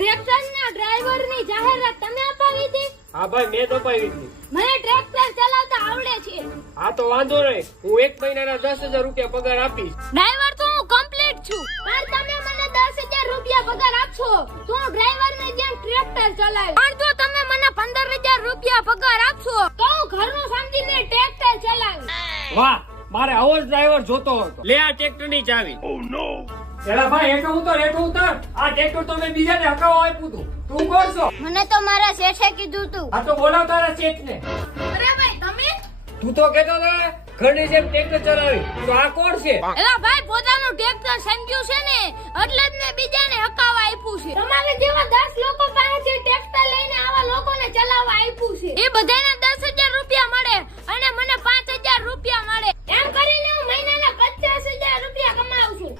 ટ્રેક્ટરના ડ્રાઈવરની જાહેરાત તમે અપાવી હતી? હા ભાઈ, મેં તો પાવી હતી. મને ટ્રેક્ટર ચલાવતા આવડે છે. હા તો વાંધો નહીં, હું 1 મહિનાના 10,000 રૂપિયા પગાર આપીશ. ડ્રાઈવર તો હું કમ્પ્લીટ છું, પણ તમે મને 10,000 રૂપિયા પગાર આપશો તો હું ડ્રાઈવરને જેમ ટ્રેક્ટર ચલાવીશ. પણ જો તમે મને 15,000 રૂપિયા પગાર આપશો તો હું ઘરનું સમજીને ટ્રેક્ટર ચલાવીશ. વાહ, મારે આવો જ ડ્રાઈવર જોતો હતો. લે આ ટ્રેક્ટરની ચાવી. એલા ભાઈ, હેઠો ઉતર. આ ટ્રેક્ટર તો મેં બીજાને હકાવવા આપ્યું હતું. તું કોણ છો? મને તો મારા શેઠે કીધું તું. આ તો બોલાવ તારા શેઠને. અરે ભાઈ તમે? તું તો કહેતો હતો ને, ઘરની જેમ ટ્રેક્ટર ચલાવી. તો આ કોણ છે? એલા ભાઈ, પોતાનું ટ્રેક્ટર સમજ્યું છે ને, એટલે જ મેં બીજાને હકાવવા આપ્યું છે. તમારે જેવા 10 લોકો પાસેથી ટ્રેક્ટર લઈને આવા લોકોને ચલાવવા આપ્યું છે. એ બધાને 10,000 રૂપિયા મળે અને મને 5,000 રૂપિયા મળે. એમ કરીને હું મહિનાના 50,000 રૂપિયા કમાઉં છું.